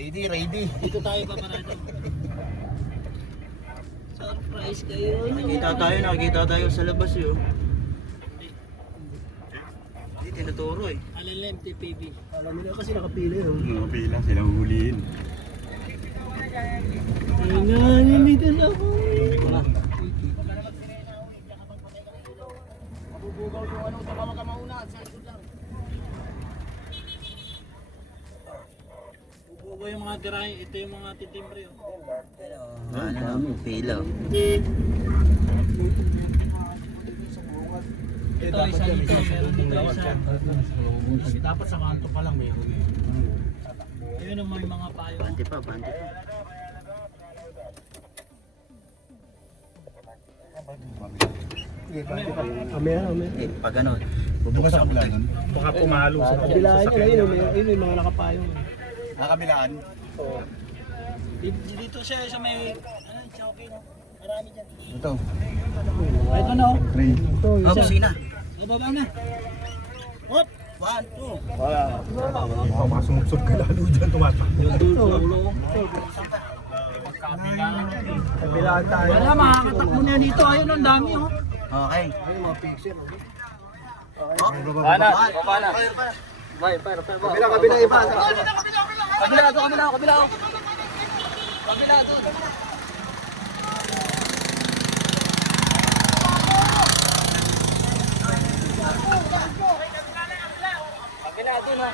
Ready. Dito tayo paparado. Surprise kayo. Nakikita tayo sa labas yun. Hindi tinuturo eh. Alalem, TPB. Alam nila kasi nakapila yun. Nakapila sila huliin. Ayun nga, namitan ako. Mabubugaw yung ano, saka magkamauna. Sa likod lang. Bubugo yung mga garahe. Ito yung mga titimbre. Pila. Ito, isa dito. Meron dito isa. Dapat sa kanto pa lang meron eh. Ayun ang may mga payo. Bante pa. Amaya. Eh, pag ano, Bukas sa kabilaan. Baka pumalo sa kabilaan niya. Ayun yung mga nakapayong. Nakabilaan? Oo. Dito siya sa may... Ano, choking. Marami dyan. Ito. Ito na. 3. Ito, oh, kusina. Baba na. Hop! 1, 2. Wala. Makasungsod ka lalo dyan tumatakbo. Kabilaan tayo. Wala, makakatakbo na dito. Ayun, ang dami oh. Okay. Ayun mga pixel. Baba na. Kabila iba. Kabila to. Kabila to na.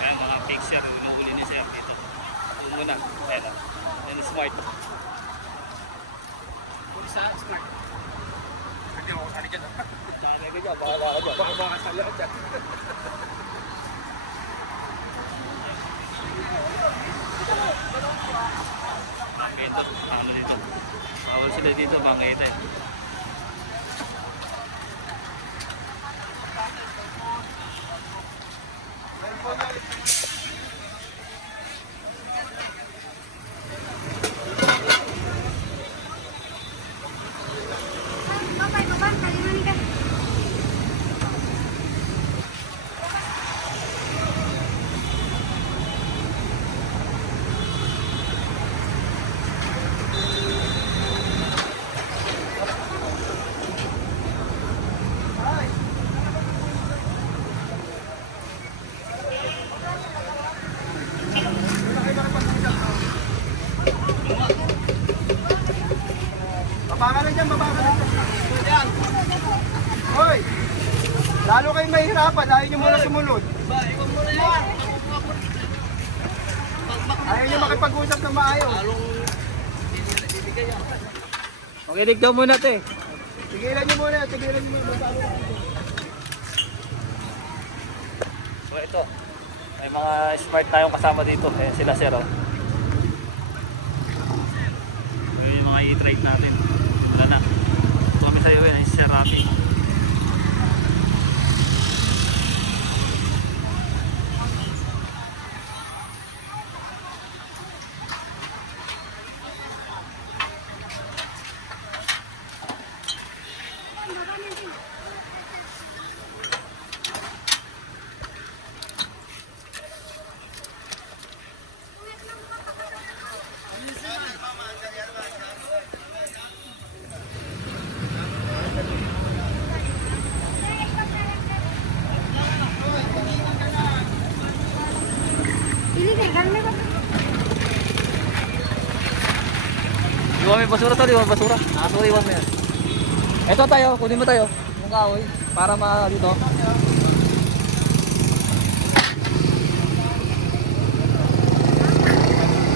Ayan mga picture, nahuli ni Sir dito. Ito muna, ayan. Ayan, smart. Smart. Pwede ako kasali dyan. Nakala ka dyan, bahala ka dyan. Baka makasali ako dyan. Ito, ano dito. Bawal sila dito, mga ito eh. Baba na dyan. Hoy! Lalo kayong mahirapan, ayaw nyo muna sumunod. Ayaw nyo makipag-usap ng maayos. Makinig daw muna te. Tigilan nyo muna. So ito, may mga smart tayong kasama dito. Ayan sila Sir oh. Ayan yung mga i-trade natin. Wala na. Ito kami sa'yo yun, ay Sir Rami. Iwan mo yung basura to, iwan basura. Nakasura, iwan mo yan. Ito tayo, kunin mo tayo. Yung kahoy, para dito.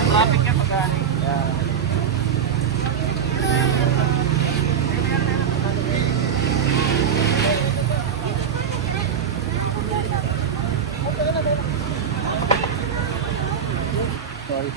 Traffic yan pag-aani. Yan. Sorry.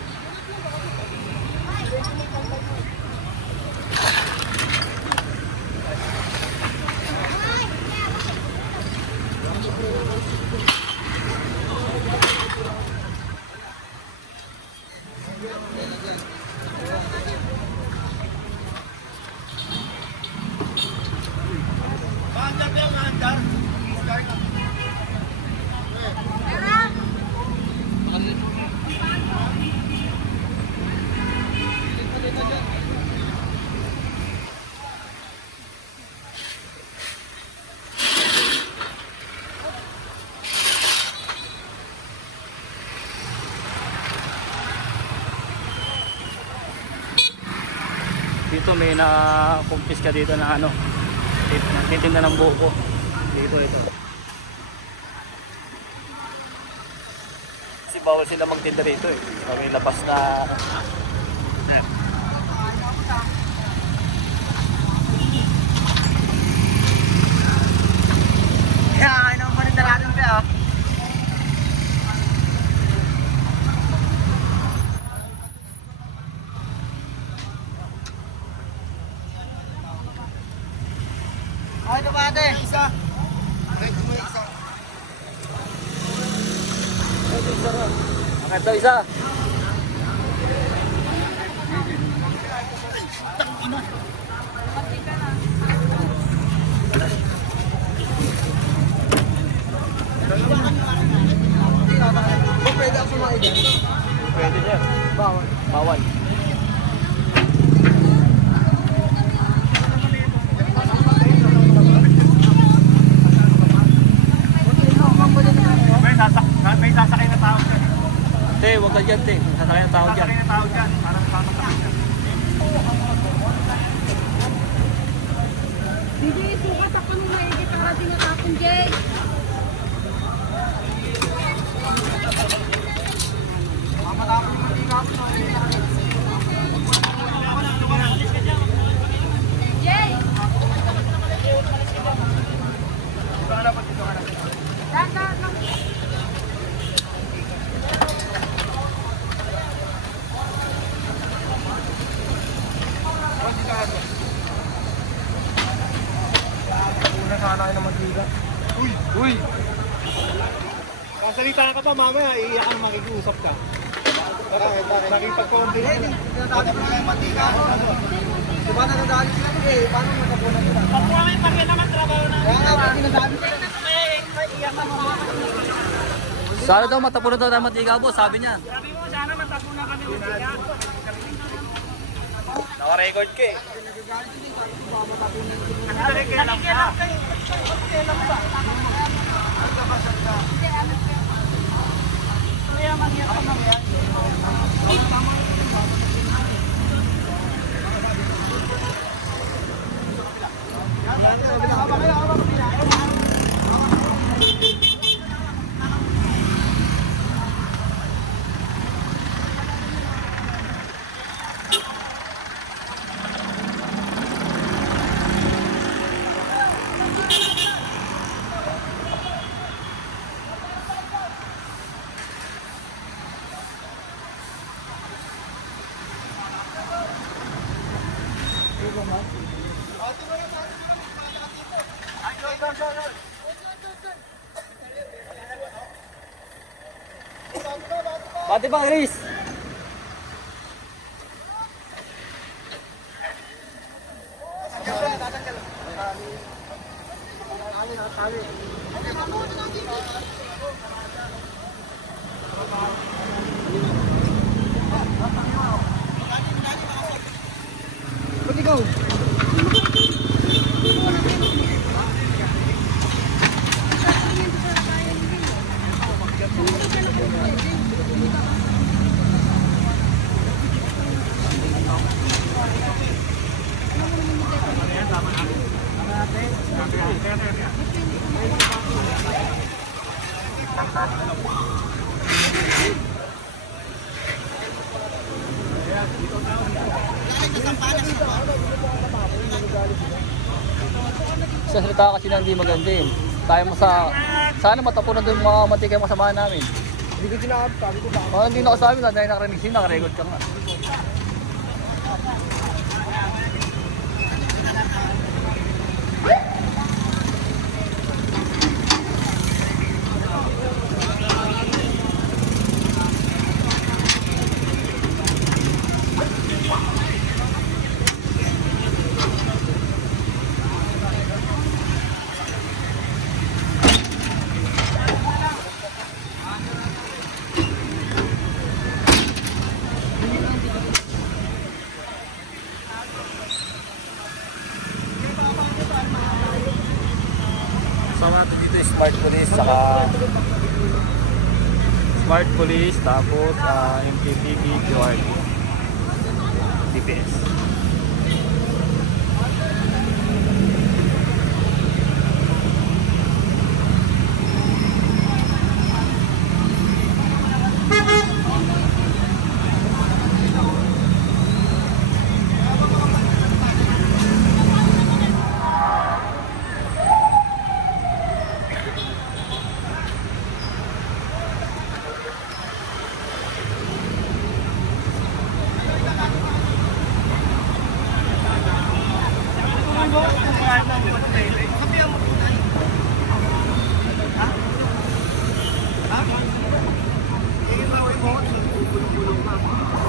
Dito may na-confis ka dito na ano, nagtitinda ng buko. Dito ito. Kasi bawal sila magtinda dito eh. May labas na Kaya, ano pa rin natin kaya? Ay, ito ba ate? Isa. ito isa. Pwede ako sumakay dyan. Pwede niya. Bawal. Bawal. May sasakay na tao dyan. Te, huwag ka dyan te. Sasakay ng tao dyan. Sasakay na tao dyan. Parang sasakay dyan. Hindi, sukat ako nung naigit para di natapon, Jay. Jay! Dahan lang. Una sana kayo na mag-liga. Uy! Uy! Kasalita ka pa mamaya, iiyak ka na makikiusap ka. Bakit? Nakipag-content. Eh, tinatapos na kayo mantika ako. Diba nagdadali sila eh, paano matapunan nila? Papuha may pagyan naman trabaho na. Kaya nga, tinatapos sila. May iyak ka mamaya. Sana daw matapunan daw tayo mantika po, sabi niya. Sabi mo, sana matapunan kami mantika. Naka-record ka eh. Nakikialam ka. Kaya mangyayari ka mamaya. Bati bang Chris? Ba't ikaw? Sa salita kasi na hindi maganda eh. Tayo mo sa... Sana matapunan doon mga mantika yung masama namin. Hindi ko sinabi, sabi ko ba? Parang hindi nakasabi na dahil nakarinig sila, nakarecord ka nga. Sama natin dito yung Smart Police, saka Smart Police, tapos MPPB, QRT, DPS. Sabihan mo po tayo. Ha? Ha? Eh, bawal mo. Bulong-bulong pa.